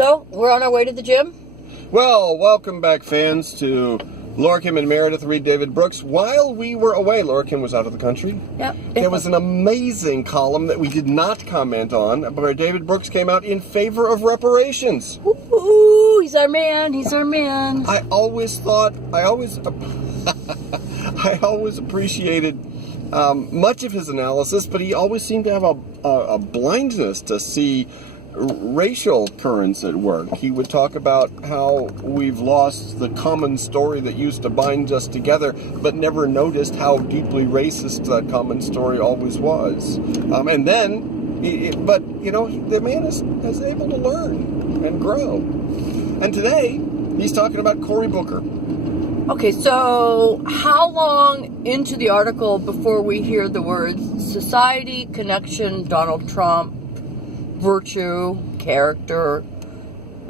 So, we're on our way to the gym? Well, welcome back, fans, to LoraKim and Meredith read David Brooks. While we were away, LoraKim was out of the country. Yep. There was an amazing column that we did not comment on, where David Brooks came out in favor of reparations. Ooh, he's our man. He's our man. I always appreciated much of his analysis, but he always seemed to have a blindness to see racial currents at work. He would talk about how we've lost the common story that used to bind us together, but never noticed how deeply racist that common story always was. The man is able to learn and grow. And today, he's talking about Cory Booker. Okay, so how long into the article before we hear the words society, connection, Donald Trump, virtue, character,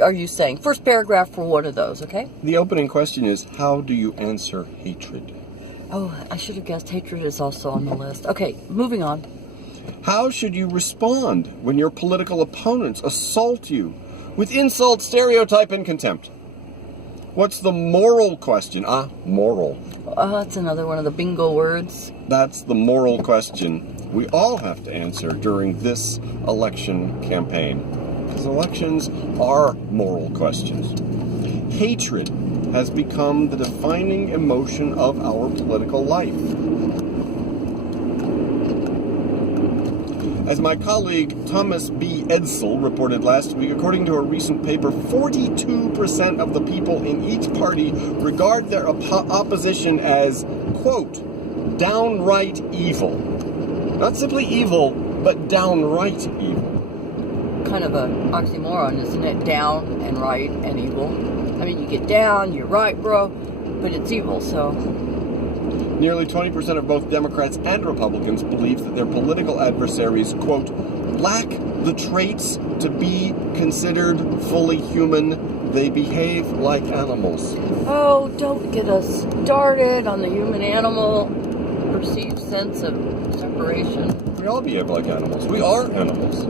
are you saying? First paragraph for one of those, okay? The opening question is, how do you answer hatred? Oh, I should have guessed hatred is also on the list. Okay, moving on. How should you respond when your political opponents assault you with insult, stereotype, and contempt? What's the moral question? Moral. That's another one of the bingo words. That's the moral question we all have to answer during this election campaign. Because elections are moral questions. Hatred has become the defining emotion of our political life. As my colleague Thomas B. Edsel reported last week, according to a recent paper, 42% of the people in each party regard their opposition as, quote, downright evil. Not simply evil, but downright evil. Kind of an oxymoron, isn't it? Down and right and evil. I mean, you get down, you're right, bro, but it's evil, so... Nearly 20% of both Democrats and Republicans believe that their political adversaries, quote, lack the traits to be considered fully human. They behave like animals. Oh, don't get us started on the human-animal perceived sense of separation. We all behave like animals. We are animals.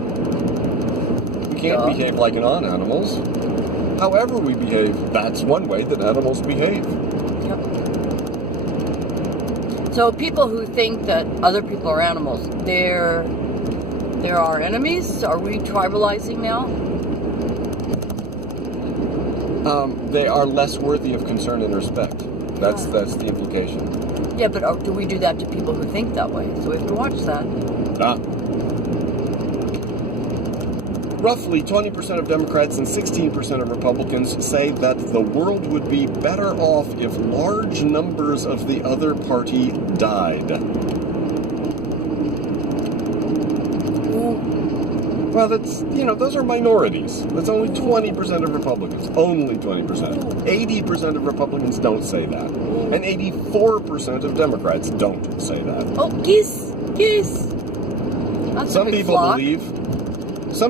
We can't behave like non-animals. However we behave, that's one way that animals behave. Yep. So people who think that other people are animals, they're our enemies? Are we tribalizing now? They are less worthy of concern and respect. That's the implication. Yeah, but do we do that to people who think that way? So we have to watch that. Roughly 20% of Democrats and 16% of Republicans say that the world would be better off if large numbers of the other party died. Well, those are minorities. That's only 20% of Republicans. Only 20%. 80% of Republicans don't say that. And 84% of Democrats don't say that. Oh, geese! That's Some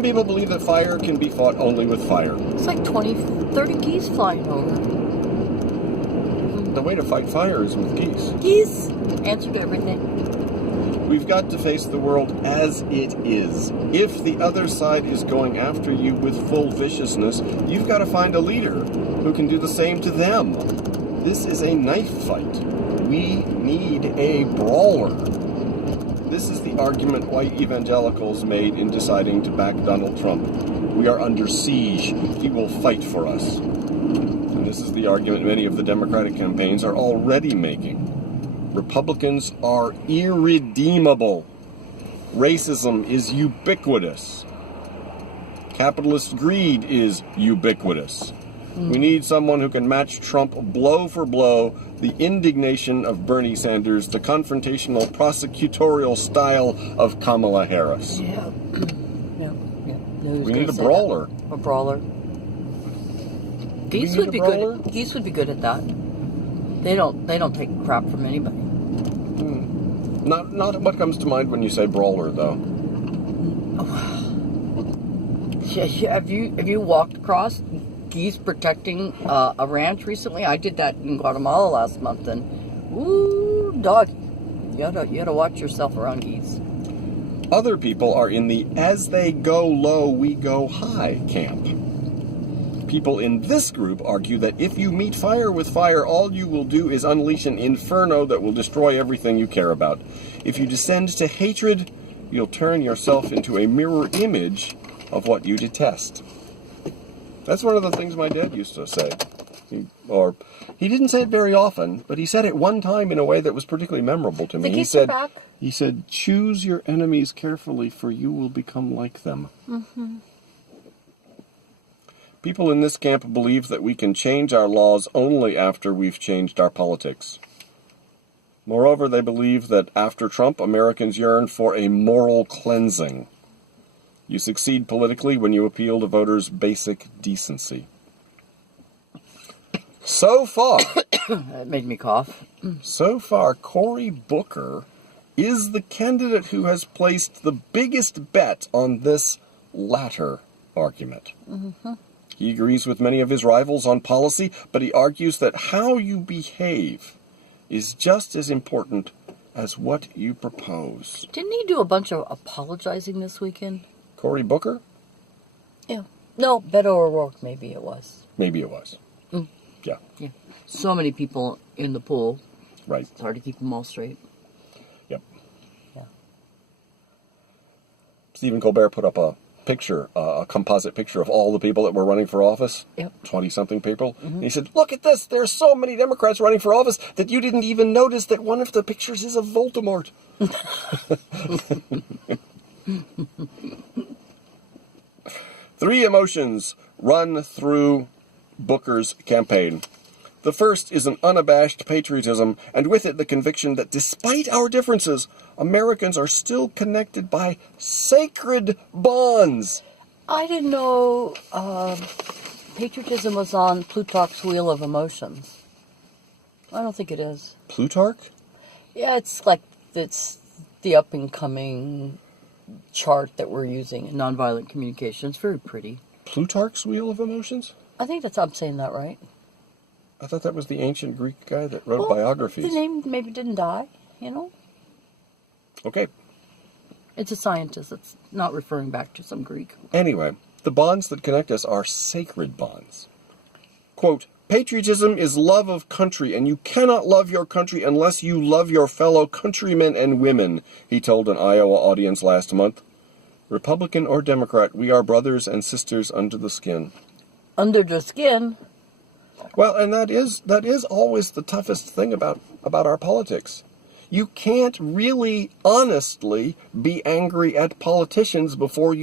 people believe that fire can be fought only with fire. It's like 30 geese flying over. The way to fight fire is with geese. Geese! Answer to everything. We've got to face the world as it is. If the other side is going after you with full viciousness, you've got to find a leader who can do the same to them. This is a knife fight. We need a brawler. This is the argument white evangelicals made in deciding to back Donald Trump. We are under siege. He will fight for us. And this is the argument many of the Democratic campaigns are already making. Republicans are irredeemable. Racism is ubiquitous. Capitalist greed is ubiquitous. We need someone who can match Trump blow for blow, the indignation of Bernie Sanders, the confrontational prosecutorial style of Kamala Harris. Yeah. We need a brawler. A brawler. Geese would be good. Geese would be good at that. They don't take crap from anybody. Not what comes to mind when you say brawler, though. Have you walked across geese protecting a ranch recently? I did that in Guatemala last month, and ooh, dog, you gotta watch yourself around geese. Other people are in the as they go low, we go high camp. People in this group argue that if you meet fire with fire, all you will do is unleash an inferno that will destroy everything you care about. If you descend to hatred, you'll turn yourself into a mirror image of what you detest. That's one of the things my dad used to say. He didn't say it very often, but he said it one time in a way that was particularly memorable to me. He said, choose your enemies carefully, for you will become like them. Mm-hmm. People in this camp believe that we can change our laws only after we've changed our politics. Moreover, they believe that after Trump, Americans yearn for a moral cleansing. You succeed politically when you appeal to voters' basic decency. So far... That made me cough. So far, Cory Booker is the candidate who has placed the biggest bet on this latter argument. Mm-hmm. He agrees with many of his rivals on policy, but he argues that how you behave is just as important as what you propose. Didn't he do a bunch of apologizing this weekend? Cory Booker? Yeah. No, Beto O'Rourke, maybe it was. Maybe it was. Mm. Yeah. Yeah. So many people in the pool. Right. It's hard to keep them all straight. Yep. Yeah. Stephen Colbert put up a picture, a composite picture of all the people that were running for office. Yep. 20-something people. Mm-hmm. And he said, look at this. There's so many Democrats running for office that you didn't even notice that one of the pictures is of Voldemort. Three emotions run through Booker's campaign. The first is an unabashed patriotism, and with it the conviction that despite our differences, Americans are still connected by sacred bonds. I didn't know patriotism was on Plutarch's Wheel of Emotions. I don't think it is. Plutarch? Yeah, it's the up-and-coming chart that we're using in nonviolent communication. It's very pretty. Plutarch's Wheel of Emotions? I think I'm saying that right. I thought that was the ancient Greek guy that wrote biographies. The name maybe didn't die, you know? Okay. It's a scientist. It's not referring back to some Greek. Anyway, the bonds that connect us are sacred bonds. Quote, patriotism is love of country, and you cannot love your country unless you love your fellow countrymen and women, he told an Iowa audience last month. Republican or Democrat, we are brothers and sisters under the skin. Under the skin? Well, and that is always the toughest thing about our politics. You can't really honestly be angry at politicians before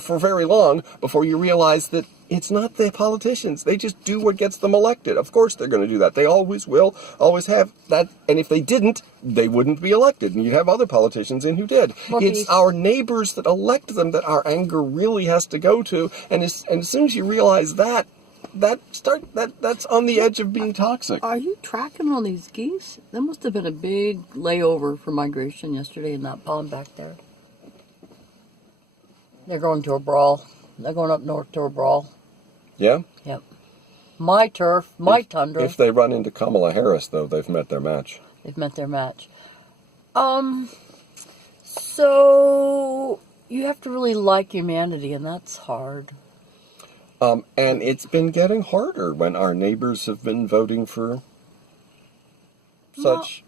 for very long before you realize that it's not the politicians. They just do what gets them elected. Of course they're going to do that. They always will, always have that. And if they didn't, they wouldn't be elected. And you'd have other politicians in who did. It's our neighbors that elect them that our anger really has to go to. And as soon as you realize that's on the edge of being toxic. Are you tracking all these geese? There must have been a big layover for migration yesterday in that pond back there. They're going to a brawl. They're going up north to a brawl. Yeah? Yep. My turf, my tundra. If they run into Kamala Harris, though, they've met their match. They've met their match. So you have to really like humanity, and that's hard. And it's been getting harder when our neighbors have been voting for such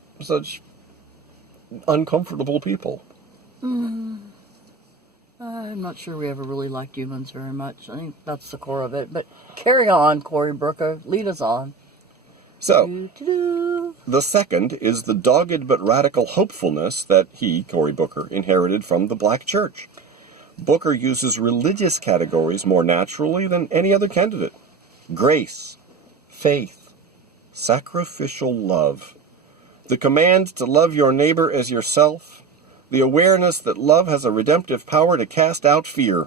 uncomfortable people. I'm not sure we ever really liked humans very much. I think that's the core of it. But carry on, Cory Booker. Lead us on. So, the second is the dogged but radical hopefulness that he, Cory Booker, inherited from the black church. Booker uses religious categories more naturally than any other candidate. Grace, faith, sacrificial love, the command to love your neighbor as yourself, the awareness that love has a redemptive power to cast out fear.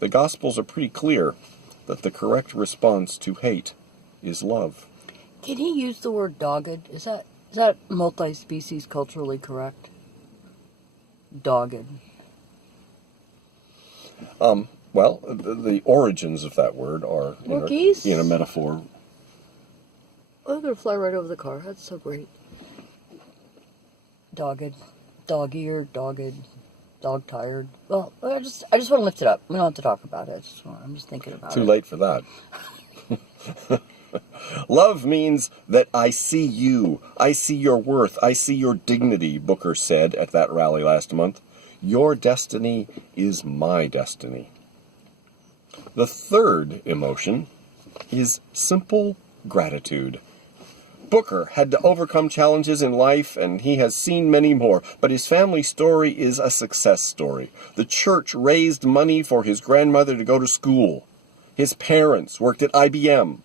The Gospels are pretty clear that the correct response to hate is love. Can he use the word dogged? Is that multi-species culturally correct? Dogged. Well, the origins of that word are in a metaphor. Oh, they're going to fly right over the car. That's so great. Dogged. Dog-eared, dogged. dog tired. Well, I just want to lift it up. We don't have to talk about it. I'm just thinking about it. Too late for that. Love means that I see you. I see your worth. I see your dignity, Booker said at that rally last month. Your destiny is my destiny. The third emotion is simple gratitude. Booker had to overcome challenges in life, and he has seen many more, but his family story is a success story. The church raised money for his grandmother to go to school. His parents worked at IBM.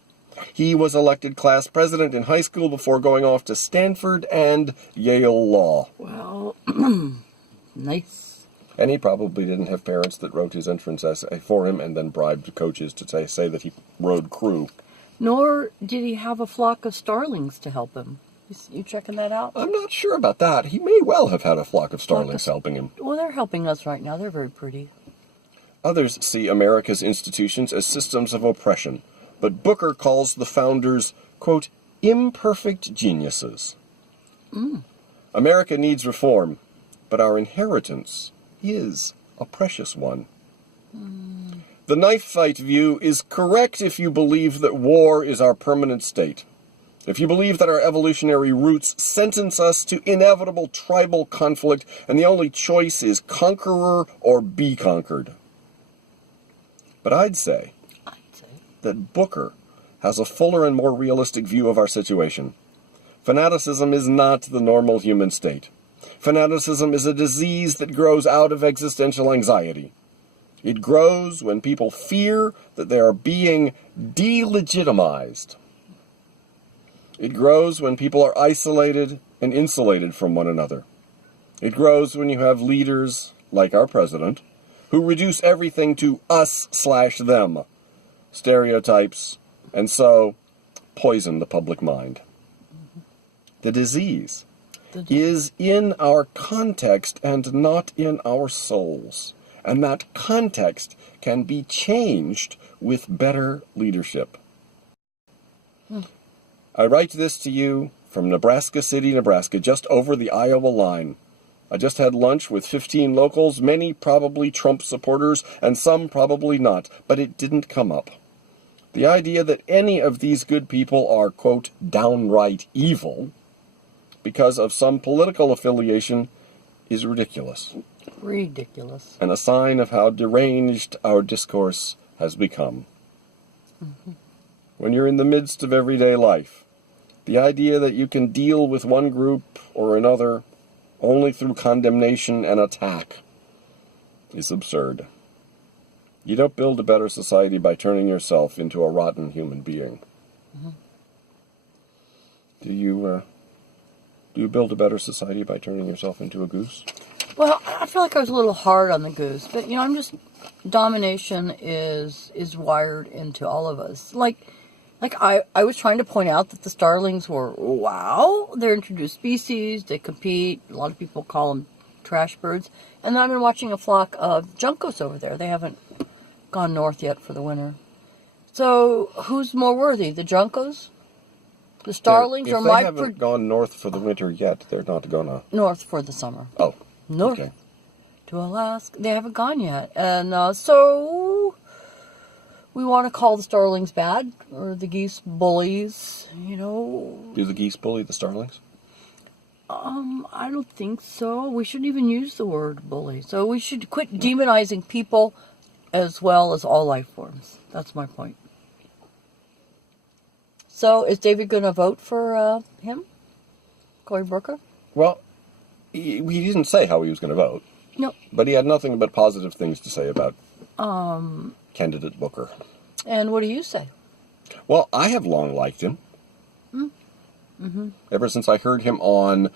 He was elected class president in high school before going off to Stanford and Yale Law. Well, nice. And he probably didn't have parents that wrote his entrance essay for him and then bribed coaches to say that he rode crew. Nor did he have a flock of starlings to help him. You checking that out? I'm not sure about that. He may well have had a flock of starlings helping him. Well, they're helping us right now. They're very pretty. Others see America's institutions as systems of oppression, but Booker calls the founders, quote, imperfect geniuses. America needs reform, but our inheritance is a precious one. The knife fight view is correct if you believe that war is our permanent state. If you believe that our evolutionary roots sentence us to inevitable tribal conflict and the only choice is conqueror or be conquered. But I'd say that Booker has a fuller and more realistic view of our situation. Fanaticism is not the normal human state. Fanaticism is a disease that grows out of existential anxiety. It grows when people fear that they are being delegitimized. It grows when people are isolated and insulated from one another. It grows when you have leaders, like our president, who reduce everything to us/them, stereotypes, and so poison the public mind. The disease is in our context and not in our souls. And that context can be changed with better leadership. I write this to you from Nebraska City, Nebraska, just over the Iowa line. I just had lunch with 15 locals, many probably Trump supporters, and some probably not, but it didn't come up. The idea that any of these good people are, quote, downright evil because of some political affiliation is ridiculous. Ridiculous. And a sign of how deranged our discourse has become. When you're in the midst of everyday life, the idea that you can deal with one group or another only through condemnation and attack is absurd. You don't build a better society by turning yourself into a rotten human being. Do you build a better society by turning yourself into a goose? Well, I feel like I was a little hard on the goose, but I'm just, domination is wired into all of us. Like I was trying to point out that the starlings were, wow, they're introduced species, they compete, a lot of people call them trash birds, and then I've been watching a flock of juncos over there. They haven't gone north yet for the winter. So, who's more worthy, the juncos? The starlings? If they haven't gone north for the winter yet, they're not gonna... North for the summer. Oh. North Okay. to Alaska. They haven't gone yet. And so we want to call the starlings bad or the geese bullies, Do the geese bully the starlings? I don't think so. We shouldn't even use the word bully. So we should quit demonizing people as well as all life forms. That's my point. So is David going to vote for him? Cory Booker? Well, he didn't say how he was going to vote. No. But he had nothing but positive things to say about candidate Booker. And what do you say? Well, I have long liked him. Ever since I heard him on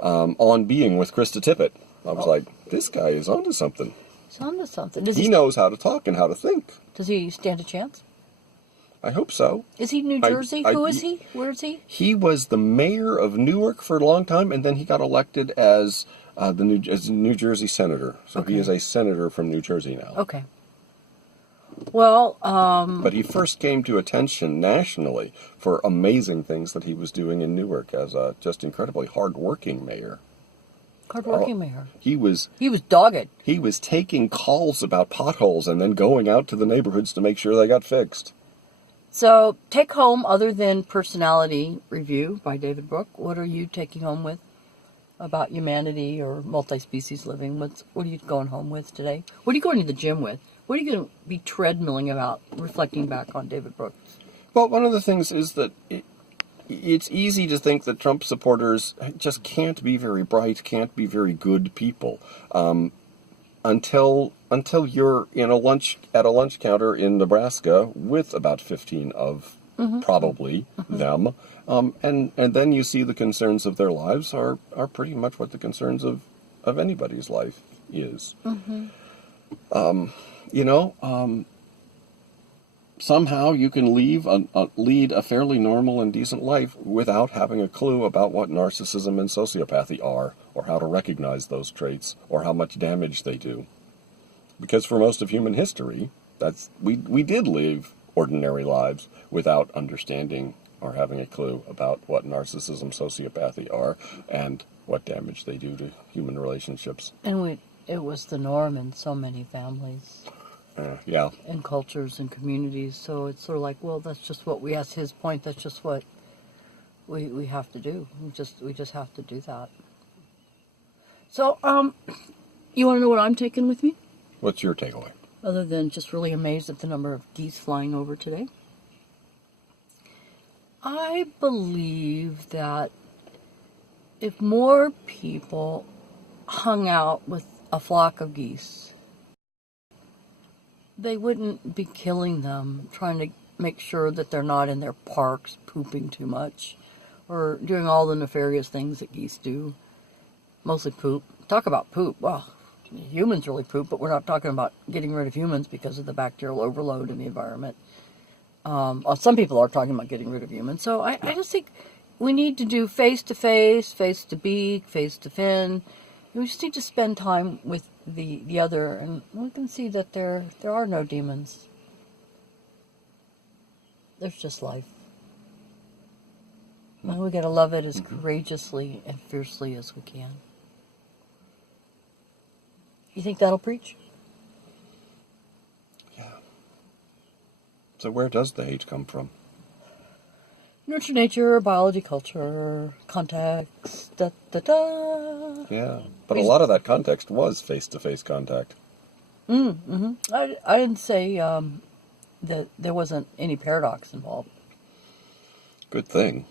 Being with Krista Tippett. I was like, this guy is onto something. He's onto something. He knows how to talk and how to think. Does he stand a chance? I hope so. Is he New Jersey? Who is he? Where is he? He was the mayor of Newark for a long time, and then he got elected as as a New Jersey senator. So he is a senator from New Jersey now. Okay. Well, but he first came to attention nationally for amazing things that he was doing in Newark as a just incredibly hardworking mayor. Hard-working mayor. He was dogged. He was taking calls about potholes and then going out to the neighborhoods to make sure they got fixed. So, take home, other than Personality Review by David Brooke, what are you taking home with about humanity or multi-species living? What are you going home with today? What are you going to the gym with? What are you going to be treadmilling about, reflecting back on David Brooke? Well, one of the things is that it's easy to think that Trump supporters just can't be very bright, can't be very good people, until you're at a lunch counter in Nebraska with about 15 of probably them, and then you see the concerns of their lives are pretty much what the concerns of anybody's life is. Somehow you can lead a fairly normal and decent life without having a clue about what narcissism and sociopathy are, or how to recognize those traits, or how much damage they do. Because for most of human history, we did live ordinary lives without understanding or having a clue about what narcissism, sociopathy are, and what damage they do to human relationships. And it was the norm in so many families. Yeah. And cultures and communities. So it's sort of like, well, that's just what we, asked his point, that's just what we have to do. We just have to do that. So, you want to know what I'm taking with me? What's your takeaway? Other than just really amazed at the number of geese flying over today. I believe that if more people hung out with a flock of geese, they wouldn't be killing them, trying to make sure that they're not in their parks pooping too much, or doing all the nefarious things that geese do. Mostly poop. Talk about poop. Well, humans really poop, but we're not talking about getting rid of humans because of the bacterial overload in the environment. Well, some people are talking about getting rid of humans. So I just think we need to do face-to-face, face-to-beak, face-to-fin. We just need to spend time with the other, and we can see that there are no demons. There's just life. And we gotta love it as courageously and fiercely as we can. You think that'll preach? Yeah. So where does the hate come from? Nurture, nature, biology, culture, context, da-da-da. Yeah, but a lot of that context was face-to-face contact. I didn't say that there wasn't any paradox involved. Good thing.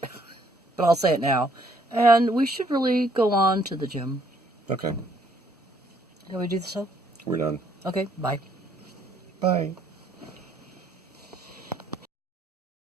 But I'll say it now. And we should really go on to the gym. Okay. Can we do this up? We're done. Okay, bye. Bye.